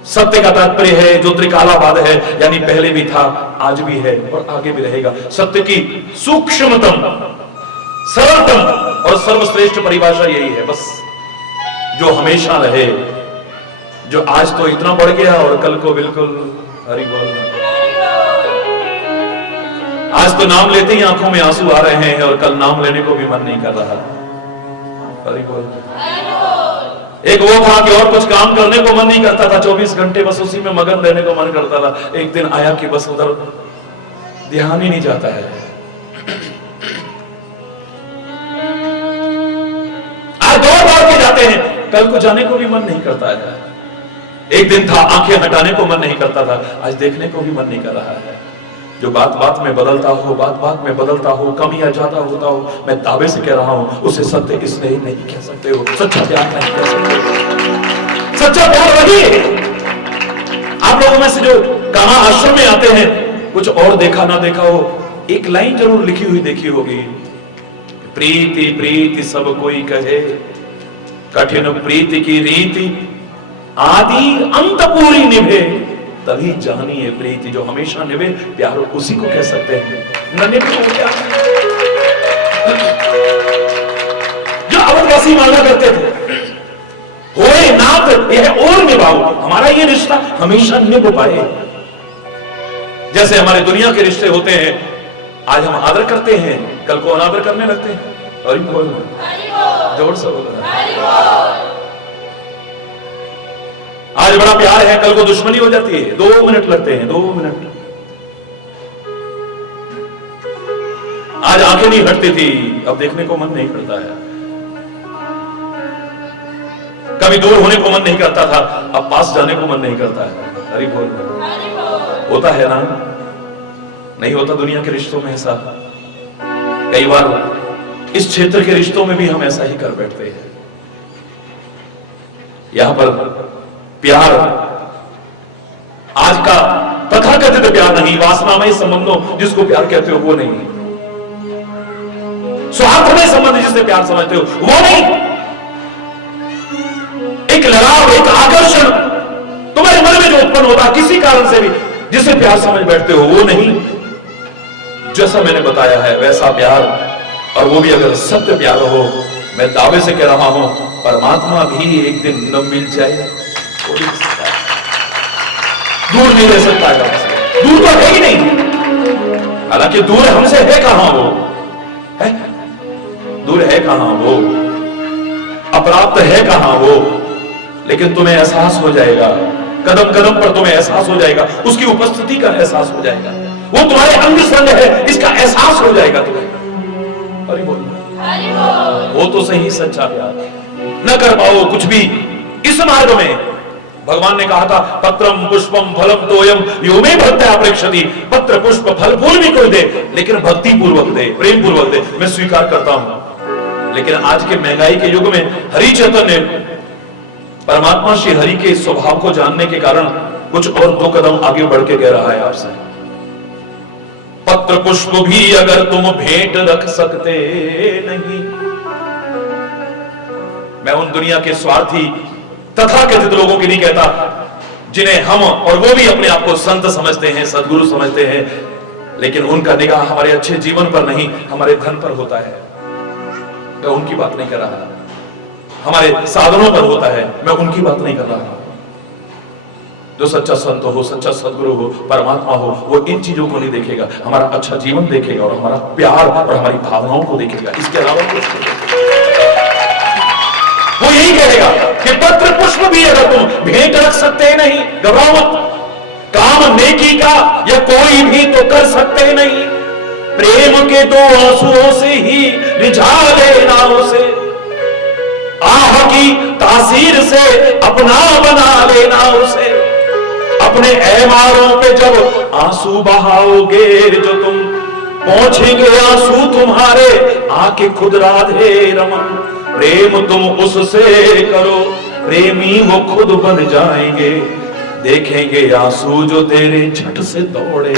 सत्य का तात्पर्य है जो त्रिकालाबाद है, यानी पहले भी था, आज भी है और आगे भी रहेगा। सत्य की सूक्ष्मतम, सरलतम और सर्वश्रेष्ठ परिभाषा यही है बस, जो हमेशा रहे, जो आज तो इतना बढ़ गया और कल को बिल्कुल हरि बोल। आज तो नाम लेते ही आंखों में आंसू आ रहे हैं और कल नाम लेने को भी मन नहीं कर रहा। हरि बोल। एक वो था कि और कुछ काम करने को मन नहीं करता था, 24 घंटे बस उसी में मगन रहने को मन करता था। एक दिन आया कि बस उधर ध्यान ही नहीं जाता है। आज दौड़ के जाते हैं, कल को जाने को भी मन नहीं करता है। एक दिन था आंखें हटाने को मन नहीं करता था, आज देखने को भी मन नहीं कर रहा है। जो बात बात में बदलता हो, बात बात में बदलता हो, कम या ज्यादा होता हो, मैं दावे से कह रहा हूं उसे सत्य इसलिए नहीं कह सकते हो, सच्चा प्यार नहीं कह सकते हो। सच्चा प्यार वही है। आप लोगों में से जो कहां आश्रम में आते हैं, कुछ और देखा ना देखा हो, एक लाइन जरूर लिखी हुई देखी होगी, प्रीति प्रीति सब कोई कहे, कठिन प्रीति की रीति आदि अंत पूरी निभे, तभी जानिए प्रीति जो हमेशा निभे। प्यार उसी को कह सकते हैं, न निभे जो अवधवासी मांगा करते थे, होए नाथ यह और निभाओ, हमारा ये रिश्ता हमेशा निभ पाए। जैसे हमारे दुनिया के रिश्ते होते हैं, आज हम आदर करते हैं, कल को अनादर करने लगते हैं। और जोर से बोल आज बड़ा प्यार है, कल को दुश्मनी हो जाती है, 2 मिनट लगते हैं, 2 मिनट। आज आंखें नहीं हटती थी, अब देखने को मन नहीं करता है। कभी दूर होने को मन नहीं करता था, अब पास जाने को मन नहीं करता है। हरि बोल। होता है ना, नहीं होता दुनिया के रिश्तों में ऐसा? कई बार इस क्षेत्र के रिश्तों में भी हम ऐसा ही कर बैठते हैं। यहां पर प्यार आज का तथाकथित प्यार नहीं, वासनामय संबंधों जिसको प्यार कहते हो वो नहीं, स्वार्थमय संबंध जिसे प्यार समझते हो वो नहीं। एक लगाव, एक आकर्षण तुम्हारे मन में जो उत्पन्न होता किसी कारण से भी, जिसे प्यार समझ बैठते हो वो नहीं। जैसा मैंने बताया है वैसा प्यार, और वो भी अगर सत्य प्यार हो, मैं दावे से कह रहा हूं परमात्मा भी एक दिन न मिल जाए, दूर नहीं रह सकता है। दूर तो है ही नहीं, हालांकि दूर हमसे है कहां वो है, दूर है कहां वो, अप्राप्त है कहां वो, लेकिन तुम्हें एहसास हो जाएगा, कदम कदम पर तुम्हें एहसास हो जाएगा, उसकी उपस्थिति का एहसास हो जाएगा, वो तुम्हारे अंग संग है इसका एहसास हो जाएगा तुम्हें। हरि बोल। वो तो सही सच्चा प्यार। न कर पाओ कुछ भी इस मार्ग में। भगवान ने कहा था पत्रम पुष्पम फलम तोयम यो मे भक्त्या प्रेक्षति। पत्र पुष्प फल फूल भी कोई दे, लेकिन भक्ति पूर्वक दे, प्रेम पूर्वक दे, मैं स्वीकार करता हूं। लेकिन आज के महंगाई के युग में हरि चैतन्य परमात्मा श्री हरि के स्वभाव को जानने के कारण कुछ और 2 कदम आगे बढ़ के कह रहा है आपसे, पत्र पुष्प भी अगर तुम भेंट रख सकते नहीं। मैं उन दुनिया के स्वार्थी तथाकथित लोगों की नहीं कहता, जिन्हें हम और वो भी अपने आप को संत समझते हैं, सद्गुरु समझते हैं, लेकिन उनका निगाह हमारे अच्छे जीवन पर नहीं, हमारे धन पर होता है। मैं उनकी बात नहीं कर रहा, हमारे साधनों पर होता है, मैं उनकी बात नहीं कर रहा। जो सच्चा संत हो, सच्चा सद्गुरु हो, परमात्मा हो, वो इन चीजों को नहीं देखेगा, हमारा अच्छा जीवन देखेगा और हमारा प्यार और हमारी भावनाओं को देखेगा, इसके अलावा कुछ नहीं। वो यही कहेगा कि पत्र पुष्प भी अगर तुम भेंट रख सकते हैं नहीं, घबराओ मत, काम नेकी का या कोई भी तो कर सकते नहीं, प्रेम के दो आंसुओं से ही रिझा लेना उसे, आह की तासीर से अपना बना लेना उसे। अपने ऐवारों पे जब आंसू बहाओगे जो तुम, पहुंचेंगे आंसू तुम्हारे आके खुद राधे रमन। प्रेम तुम उससे करो, प्रेमी वो खुद बन जाएंगे, देखेंगे आंसू जो तेरे झट से दौड़े।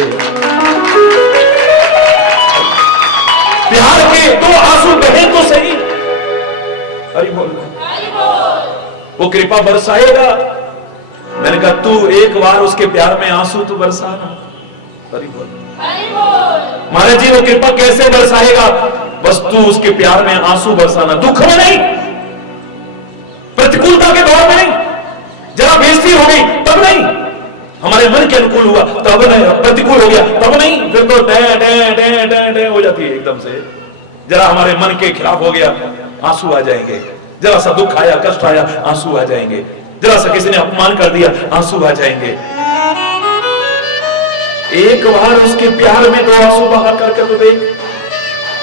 प्यार के दो आंसू बहे तो सही, हरि बोल, वो कृपा बरसाएगा। मैंने कहा तू एक बार उसके प्यार में आंसू तो बरसाना, हरि बोल। महाराज जी वो कृपा कैसे बरसाएगा? बस तू उसके प्यार में आंसू बरसाना, दुख में नहीं, प्रतिकूलता के दौर में नहीं, जरा बेइज्जती हो गई तब नहीं, हमारे मन के अनुकूल हुआ तब नहीं, प्रतिकूल हो गया तब नहीं, फिर तो डे हो जाती है एकदम से। जरा हमारे मन के खिलाफ हो गया आंसू आ जाएंगे, जरा सा दुख आया, कष्ट आया, आंसू आ जाएंगे, जरा सा किसी ने अपमान कर दिया, आंसू आ जाएंगे। एक बार उसके प्यार में दो आंसू बहा करके तो देख,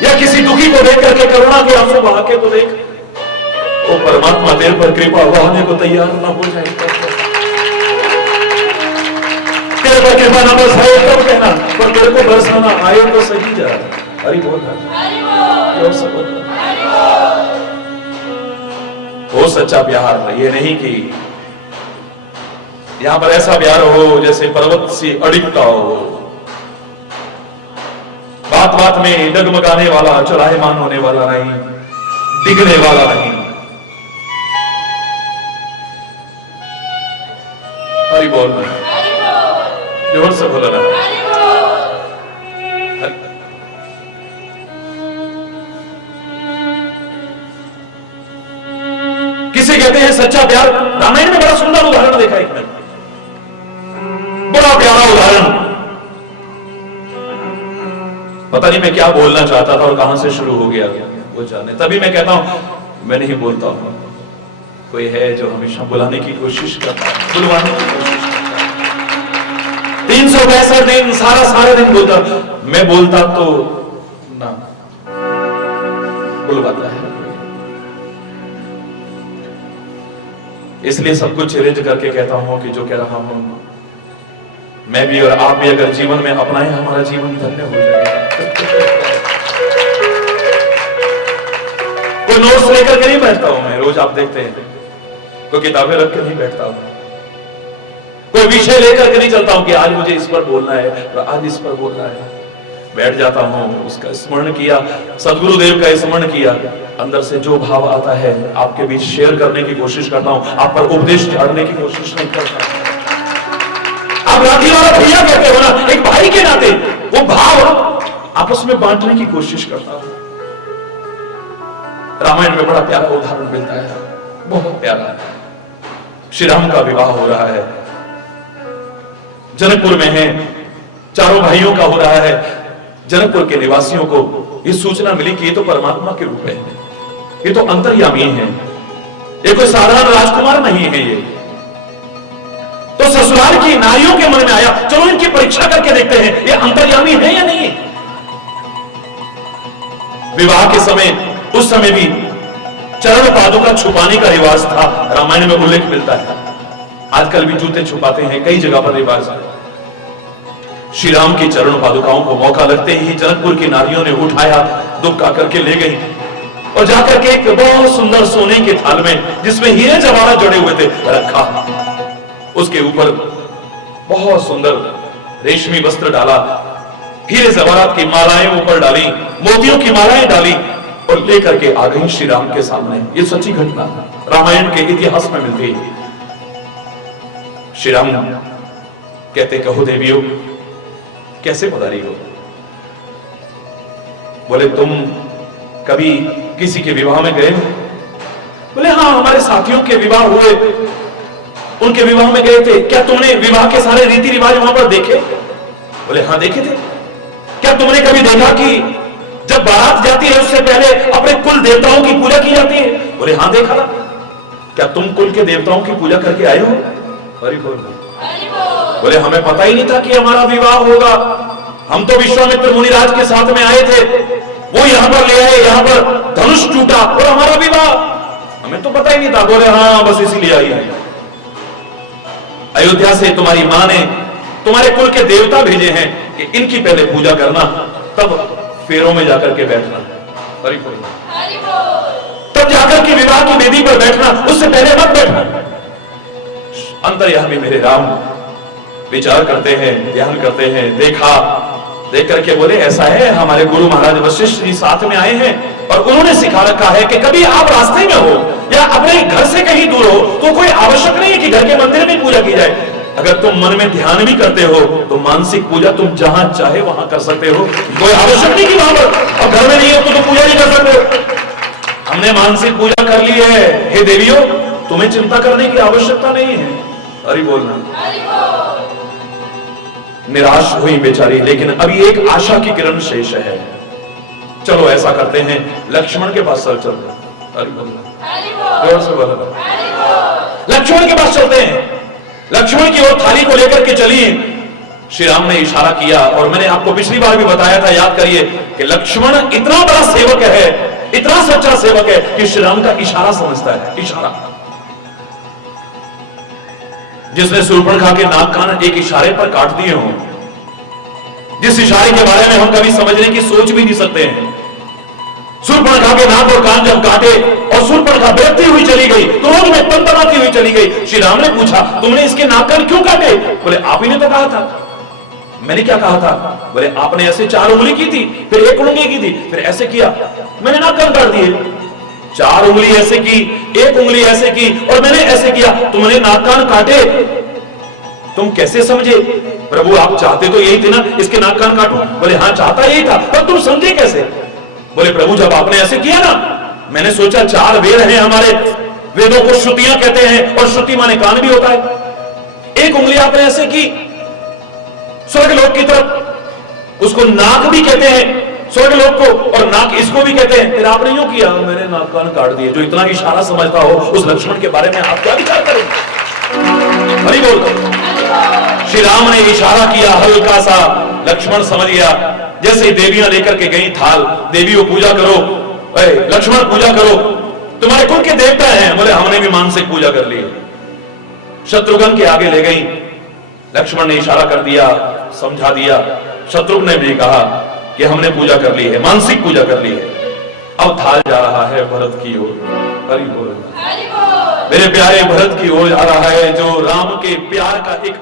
या किसी दुखी को देख करके करुणा के आंसू बहा के तो देख, वो परमात्मा तेरे पर कृपा बहाने को तैयार ना हो जाएगा। तेरे पर कृपा ना बरसाए तब कहना, पर तेरे को बरसाना आए तो सही जा। हरि बोल, वो सच्चा प्यार, ये नहीं कि यहां पर ऐसा प्यार हो जैसे पर्वत से अड़िगता हो, बात बात में डगमगाने वाला, चलायमान होने वाला नहीं, डिगने वाला नहीं। हरि बोल, जोर से बोलो ना। किसे कहते हैं सच्चा प्यार? रामायण में बड़ा सुंदर उदाहरण देखा एक मैंने, बड़ा प्यारा उदाहरण। पता नहीं मैं क्या बोलना चाहता था और कहां से शुरू हो गया वो जाने। तभी मैं कहता हूं मैं नहीं बोलता हूं, कोई है जो हमेशा बुलाने की कोशिश करता है, बुलवाने की कोशिश करता है। 365 दिन सारा दिन बोलता, मैं बोलता तो ना बुलवाता है। इसलिए सब कुछ चैलेंज करके कहता हूं कि जो कह रहा हूं मैं भी और आप भी अगर जीवन में अपनाएं, हमारा जीवन धन्य हो जाएगा। कोई नोट्स लेकर के नहीं बैठता हूं मैं, रोज आप देखते हैं, कोई किताबें रख के नहीं बैठता हूं, कोई विषय लेकर के नहीं चलता हूं कि आज मुझे इस पर बोलना है और आज इस पर बोलना है। बैठ जाता हूं, उसका स्मरण किया, सदगुरुदेव का स्मरण किया, अंदर से जो भाव आता है आपके बीच शेयर करने की कोशिश करता हूं, आप पर उपदेश झाड़ने की कोशिश नहीं करता। आप राखी वाला भैया कहते हो ना, एक भाई के नाते वो भाव आपस में बांटने की कोशिश करता हूं। रामायण में बड़ा प्यारा उदाहरण मिलता है, बहुत प्यारा। श्री राम का विवाह हो रहा है, जनकपुर में है, चारों भाइयों का हो रहा है। जनकपुर के निवासियों को ये सूचना मिली कि ये तो परमात्मा के रूप है, ये तो अंतर्यामी है, ये कोई साधारण राजकुमार नहीं है। ये तो ससुराल की नारियों के मन में आया, चलो इनकी परीक्षा करके देखते हैं ये अंतर्यामी है या नहीं है। विवाह के समय, उस समय भी चरण पादुका छुपाने का रिवाज था, रामायण में उल्लेख मिलता है। आजकल भी जूते छुपाते हैं, कई जगह पर रिवाज है। श्री राम की चरण पादुकाओं को मौका लगते ही जनकपुर की नारियों ने उठाया, दुबका करके ले गई और जाकर के एक बहुत सुंदर सोने के थाल में, जिसमें हीरे जवाहरात जड़े हुए थे, रखा। उसके ऊपर बहुत सुंदर रेशमी वस्त्र डाला, हीरे जवाहरात की मालाएं ऊपर डाली, मोतियों की मालाएं डाली और लेकर के आ गई श्री राम के सामने। ये सच्ची घटना रामायण के इतिहास में मिलती है। श्री राम कहते, कहो देवियों कैसे पधारी हो? बोले तुम कभी किसी के विवाह में गए हो? बोले हाँ, हमारे साथियों के विवाह हुए, उनके विवाह में गए थे। क्या तुमने विवाह के सारे रीति रिवाज वहां पर देखे? बोले हाँ देखे थे। क्या तुमने कभी देखा कि जब बारात जाती है उससे पहले अपने कुल देवताओं की पूजा की जाती है? बोले हाँ देखा था। क्या तुम कुल के देवताओं की पूजा करके आए हो? हरि बोल। बोले हमें पता ही नहीं था कि हमारा विवाह होगा, हम तो विश्वामित्र मुनिराज के साथ में आए थे, वो यहां पर ले आए, यहां पर धनुष टूटा और हमारा विवाह, हमें तो पता ही नहीं था। बोले हाँ बस इसीलिए आई है, अयोध्या से तुम्हारी मां ने तुम्हारे कुल के देवता भेजे हैं कि इनकी पहले पूजा करना, तब फेरों में जाकर के बैठना, तब जाकर के विवाह की वेदी पर बैठना, उससे पहले मत बैठना। अंतर्यामी मेरे राम विचार करते हैं, ध्यान करते हैं, देख करके बोले ऐसा है, हमारे गुरु महाराज वशिष्ठ जी साथ में आए हैं और उन्होंने सिखा रखा है कि कभी आप रास्ते में हो या अपने घर से कहीं दूर हो तो कोई आवश्यक नहीं है कि घर के मंदिर में पूजा की जाए। अगर तुम मन में ध्यान भी करते हो तो मानसिक पूजा तुम जहां चाहे वहां कर सकते हो, कोई आवश्यक नहीं कि वहां पर, और घर में नहीं हो तो पूजा नहीं कर सकते। हमने मानसिक पूजा कर ली है, हे देवियों तुम्हें चिंता करने की आवश्यकता नहीं है। अरे बोलना, निराश हुई बेचारी, लेकिन अभी एक आशा की किरण शेष है। चलो ऐसा करते हैं, लक्ष्मण के पास चलते हैं। अरे बोलना, जोर से बोलना, लक्ष्मण के पास चलते हैं। लक्ष्मण की ओर थाली को लेकर के चलिए। श्री राम ने इशारा किया, और मैंने आपको पिछली बार भी बताया था, याद करिए कि लक्ष्मण इतना बड़ा सेवक है, इतना सच्चा सेवक है कि श्री राम का इशारा समझता है। इशारा जिसने शूर्पणखा के नाक कान एक इशारे पर काट दिए हों, जिस इशारे के बारे में हम कभी समझने की सोच भी नहीं सकते हैं। शूर्पणखा के नाक और कान जब काटे और शूर्पणखा बैठती हुई चली गई, क्रोध में तनतनाती हुई चली गई। श्री राम ने पूछा तुमने इसके नाक कान क्यों काटे? बोले आप ही ने तो कहा था। मैंने क्या कहा था? बोले आपने ऐसे 4 उंगली की थी, फिर 1 उंगली की थी, फिर ऐसे किया, मैंने नाक कान काट दिए। 4 उंगली ऐसे की, 1 उंगली ऐसे की और मैंने ऐसे किया, तुमने नाक कान काटे। तुम कैसे समझे? प्रभु आप चाहते तो यही थे ना, इसके नाक कान काटूं? बोले हाँ चाहता यही था, पर तुम समझे कैसे? बोले प्रभु जब आपने ऐसे किया ना, मैंने सोचा 4 वेद हैं हमारे, वेदों को श्रुतियां कहते हैं और श्रुति माने कान भी होता है। 1 उंगली आपने ऐसे की स्वर्गलोक की तरफ, उसको नाक भी कहते हैं स्वर्गलोक को, और नाक इसको भी कहते हैं। फिर आपने यूं किया, मैंने नाक कान काट दिए। जो इतना इशारा समझता हो उस लक्ष्मण के बारे में आप क्या विचार करेंगे? हरि बोल। श्री राम ने इशारा किया हल्का सा, लक्ष्मण समझ गया। जैसे देवियां लेकर के गई थाल, देवियों पूजा करो, लक्ष्मण पूजा करो, तुम्हारे कुल के देवता हैं। बोले हमने भी मानसिक पूजा कर ली। शत्रुघ्न के आगे ले गई, लक्ष्मण ने इशारा कर दिया, समझा दिया। शत्रुघ्न ने भी कहा कि हमने पूजा कर ली है, मानसिक पूजा कर ली है। अब थाल जा रहा है भरत की ओर। हरि बोल। मेरे प्यारे भरत की ओर जा रहा है, जो राम के प्यार का एक